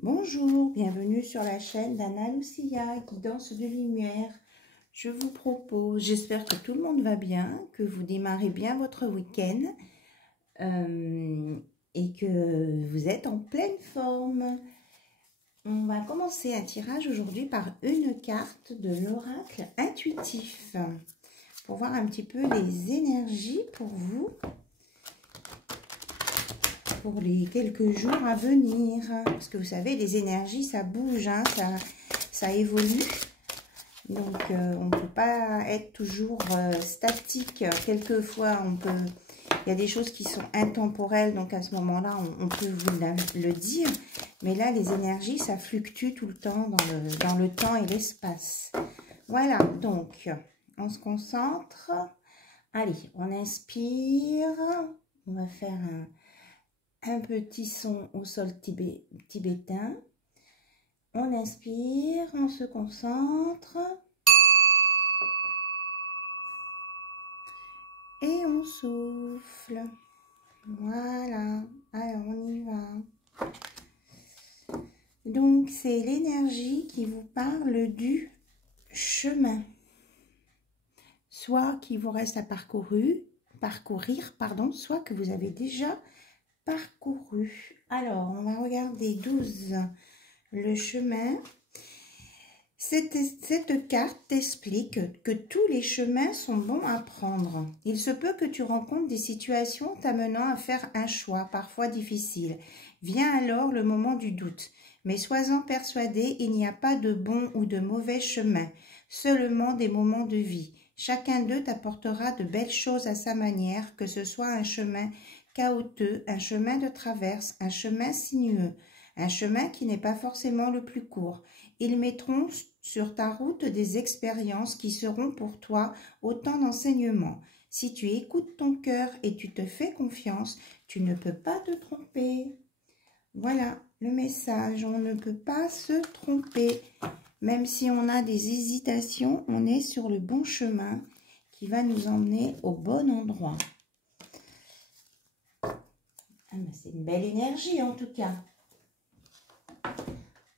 Bonjour, bienvenue sur la chaîne d'Anna Lucia, guidance de lumière. Je vous propose, j'espère que tout le monde va bien, que vous démarrez bien votre week-end et que vous êtes en pleine forme. On va commencer un tirage aujourd'hui par une carte de l'oracle intuitif pour voir un petit peu les énergies pour vous pour les quelques jours à venir, parce que vous savez, les énergies ça bouge, hein, ça évolue, donc on ne peut pas être toujours statique. Quelquefois il y a des choses qui sont intemporelles, donc à ce moment là on peut vous le dire, mais là les énergies ça fluctue tout le temps dans le temps et l'espace. Voilà, donc on se concentre, allez, on inspire, on va faire un petit son au sol tibétain. On inspire, on se concentre. Et on souffle. Voilà. Alors, on y va. Donc, c'est l'énergie qui vous parle du chemin. Soit qu'il vous reste à parcourir, soit que vous avez déjà parcouru. Alors, on va regarder 12, le chemin. Cette carte t'explique que tous les chemins sont bons à prendre. Il se peut que tu rencontres des situations t'amenant à faire un choix, parfois difficile. Vient alors le moment du doute. Mais sois-en persuadé, il n'y a pas de bon ou de mauvais chemin, seulement des moments de vie. Chacun d'eux t'apportera de belles choses à sa manière, que ce soit un chemin chaotique, un chemin de traverse, un chemin sinueux, un chemin qui n'est pas forcément le plus court. Ils mettront sur ta route des expériences qui seront pour toi autant d'enseignements. Si tu écoutes ton cœur et tu te fais confiance, tu ne peux pas te tromper. Voilà le message, on ne peut pas se tromper. Même si on a des hésitations, on est sur le bon chemin qui va nous emmener au bon endroit. Ah ben c'est une belle énergie en tout cas.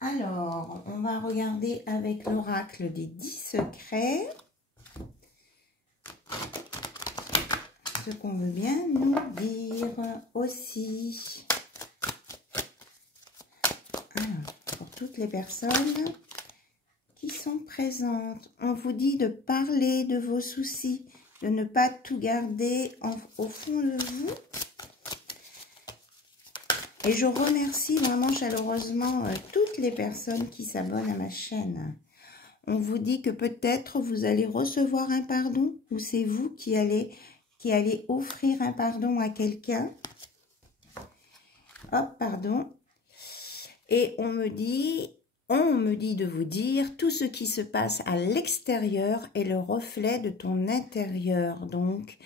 Alors, on va regarder avec l'oracle des 10 secrets ce qu'on veut bien nous dire aussi. Alors, pour toutes les personnes qui sont présentes, on vous dit de parler de vos soucis, de ne pas tout garder au fond de vous. Et je remercie vraiment chaleureusement toutes les personnes qui s'abonnent à ma chaîne. On vous dit que peut-être vous allez recevoir un pardon ou c'est vous qui allez offrir un pardon à quelqu'un. Hop, pardon. Et on me dit de vous dire, tout ce qui se passe à l'extérieur est le reflet de ton intérieur. Donc,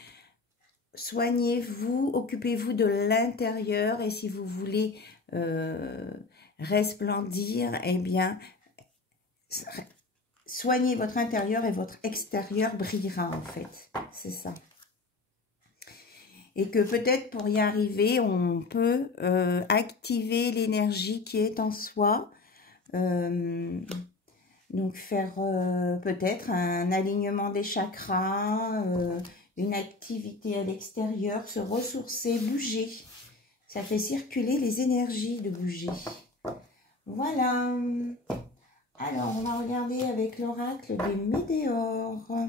soignez-vous, occupez-vous de l'intérieur et si vous voulez resplendir, eh bien, soignez votre intérieur et votre extérieur brillera en fait. C'est ça. Et que peut-être pour y arriver, on peut activer l'énergie qui est en soi. Donc faire peut-être un alignement des chakras, une activité à l'extérieur, se ressourcer, bouger. Ça fait circuler les énergies de bouger. Voilà. Alors, on va regarder avec l'oracle des météores.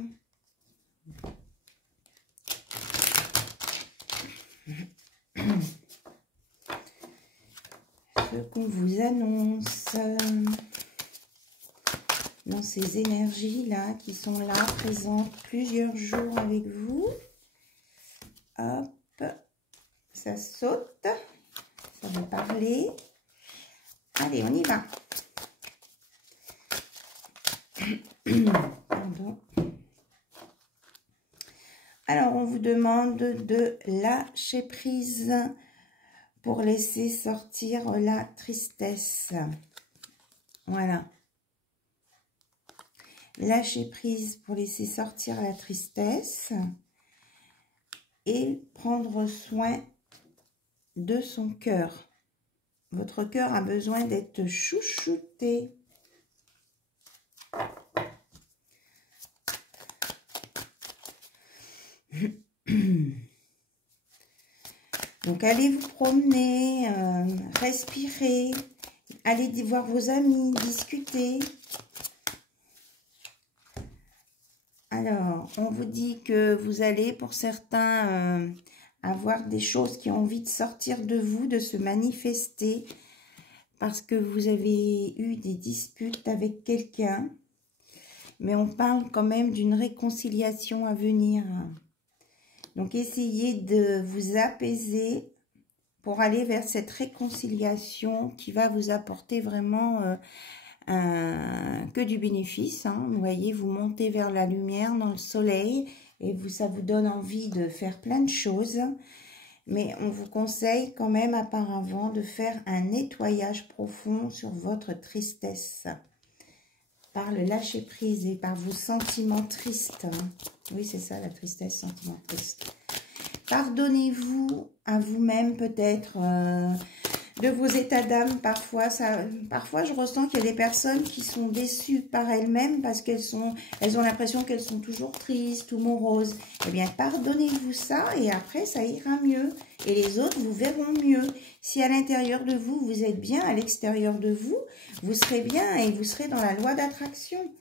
Ce qu'on vous annonce dans ces énergies-là qui sont là, présentes plusieurs jours avec vous. Hop, ça saute, ça va parler. Allez, on y va. Pardon. Alors, on vous demande de lâcher prise pour laisser sortir la tristesse. Voilà. Lâcher prise pour laisser sortir la tristesse et prendre soin de son cœur. Votre cœur a besoin d'être chouchouté. Donc, allez vous promener, respirez, allez voir vos amis, discuter. Alors, on vous dit que vous allez, pour certains, avoir des choses qui ont envie de sortir de vous, de se manifester, parce que vous avez eu des disputes avec quelqu'un. Mais on parle quand même d'une réconciliation à venir. Donc, essayez de vous apaiser pour aller vers cette réconciliation qui va vous apporter vraiment que du bénéfice. Hein. Vous voyez, vous montez vers la lumière, dans le soleil, et ça vous donne envie de faire plein de choses. Mais on vous conseille quand même auparavant de faire un nettoyage profond sur votre tristesse. Par le lâcher-prise et par vos sentiments tristes. Oui, c'est ça, la tristesse, sentiments tristes. Pardonnez-vous à vous-même peut-être de vos états d'âme. Parfois, je ressens qu'il y a des personnes qui sont déçues par elles-mêmes parce qu'elles ont l'impression qu'elles sont toujours tristes ou moroses. Eh bien, pardonnez-vous ça et après, ça ira mieux. Et les autres vous verront mieux. Si à l'intérieur de vous, vous êtes bien, à l'extérieur de vous, vous serez bien et vous serez dans la loi d'attraction.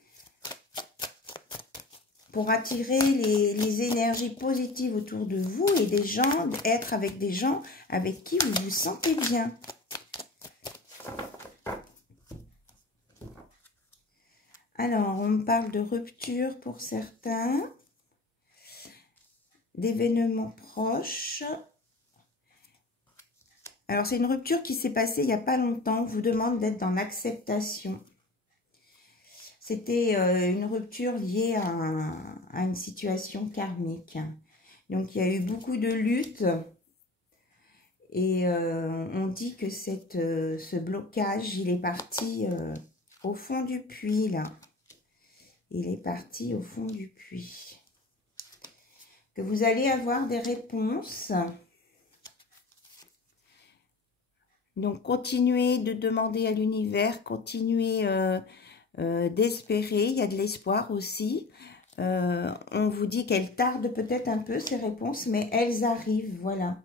Pour attirer les énergies positives autour de vous et des gens, être avec des gens avec qui vous vous sentez bien. Alors, on me parle de rupture pour certains, d'événements proches. Alors, c'est une rupture qui s'est passée il n'y a pas longtemps. On vous demande d'être dans l'acceptation. C'était une rupture liée à une situation karmique. Donc, il y a eu beaucoup de luttes. Et on dit que ce blocage, il est parti au fond du puits, là. Il est parti au fond du puits. Que vous allez avoir des réponses. Donc, continuez de demander à l'univers, continuez d'espérer. Il y a de l'espoir aussi. On vous dit qu'elles tardent peut-être un peu, ces réponses, mais elles arrivent, voilà.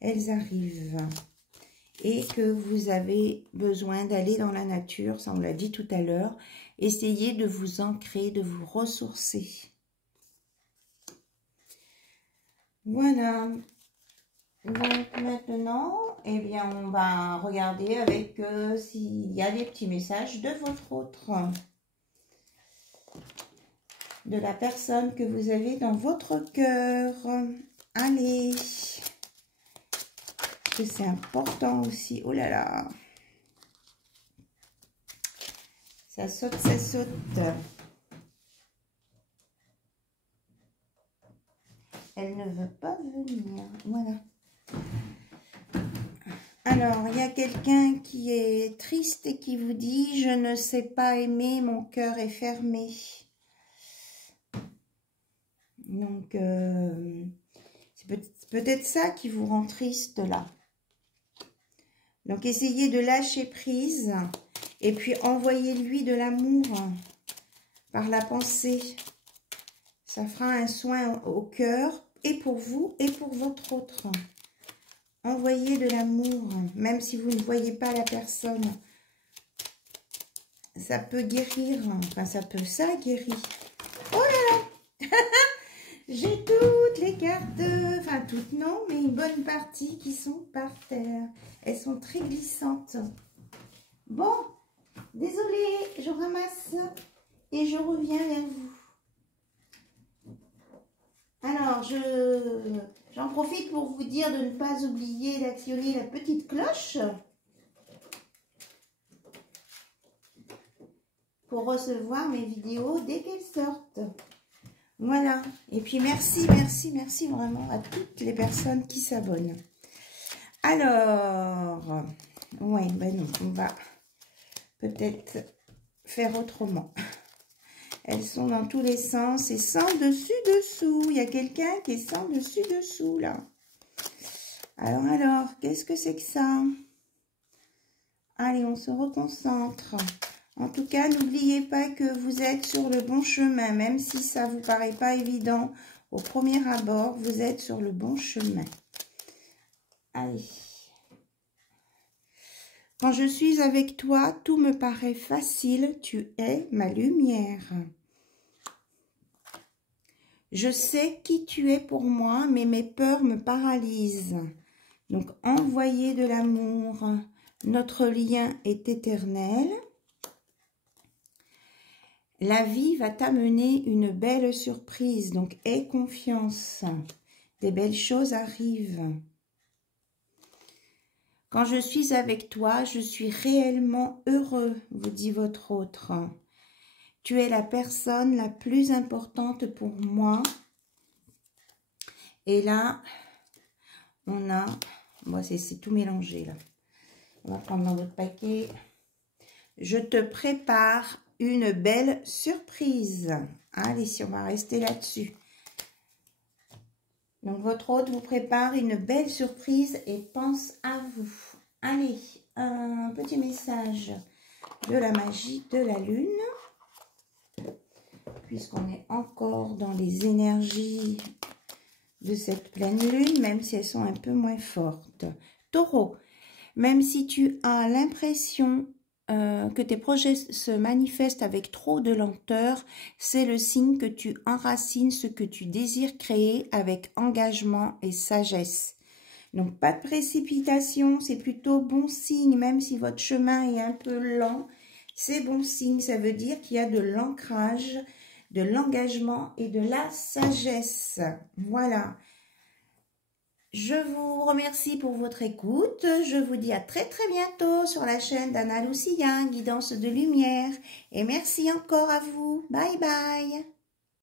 Elles arrivent. Et que vous avez besoin d'aller dans la nature, ça on l'a dit tout à l'heure. Essayez de vous ancrer, de vous ressourcer. Voilà. Donc maintenant, eh bien, on va regarder avec s'il y a des petits messages de votre autre. De la personne que vous avez dans votre cœur. Allez. C'est important aussi. Oh là là. Ça saute, ça saute. Elle ne veut pas venir. Voilà. Alors, il y a quelqu'un qui est triste et qui vous dit « Je ne sais pas aimer, mon cœur est fermé ». Donc, c'est peut-être ça qui vous rend triste là. Donc, essayez de lâcher prise et puis envoyez-lui de l'amour par la pensée. Ça fera un soin au cœur et pour vous et pour votre autre. Envoyez de l'amour, même si vous ne voyez pas la personne. Ça peut guérir, enfin ça guérit. Oh là là. J'ai toutes les cartes, enfin toutes non, mais une bonne partie qui sont par terre. Elles sont très glissantes. Bon, désolée, je ramasse et je reviens vers vous. Alors, j'en profite pour vous dire de ne pas oublier d'actionner la petite cloche pour recevoir mes vidéos dès qu'elles sortent. Voilà. Et puis, merci vraiment à toutes les personnes qui s'abonnent. Alors, ouais, ben non, on va peut-être faire autrement. Elles sont dans tous les sens et sans dessus-dessous. Il y a quelqu'un qui est sans dessus-dessous, là. Alors, qu'est-ce que c'est que ça? Allez, on se reconcentre. En tout cas, n'oubliez pas que vous êtes sur le bon chemin, même si ça ne vous paraît pas évident au premier abord, vous êtes sur le bon chemin. Allez. Quand je suis avec toi, tout me paraît facile, tu es ma lumière. Je sais qui tu es pour moi, mais mes peurs me paralysent. Donc, envoyez de l'amour. Notre lien est éternel. La vie va t'amener une belle surprise. Donc, aie confiance. Des belles choses arrivent. Quand je suis avec toi, je suis réellement heureux, vous dit votre autre. Tu es la personne la plus importante pour moi. Et là, on a... Moi, c'est tout mélangé, là. On va prendre dans votre paquet. Je te prépare une belle surprise. Allez, si on va rester là-dessus. Donc, votre hôte vous prépare une belle surprise et pense à vous. Allez, un petit message de la magie de la lune. Puisqu'on est encore dans les énergies de cette pleine lune, même si elles sont un peu moins fortes. Taureau, même si tu as l'impression que tes projets se manifestent avec trop de lenteur, c'est le signe que tu enracines ce que tu désires créer avec engagement et sagesse. Donc, pas de précipitation, c'est plutôt bon signe, même si votre chemin est un peu lent, c'est bon signe, ça veut dire qu'il y a de l'ancrage, de l'engagement et de la sagesse. Voilà. Je vous remercie pour votre écoute. Je vous dis à très bientôt sur la chaîne d'Anna Lucia, Guidance de Lumière. Et merci encore à vous. Bye bye.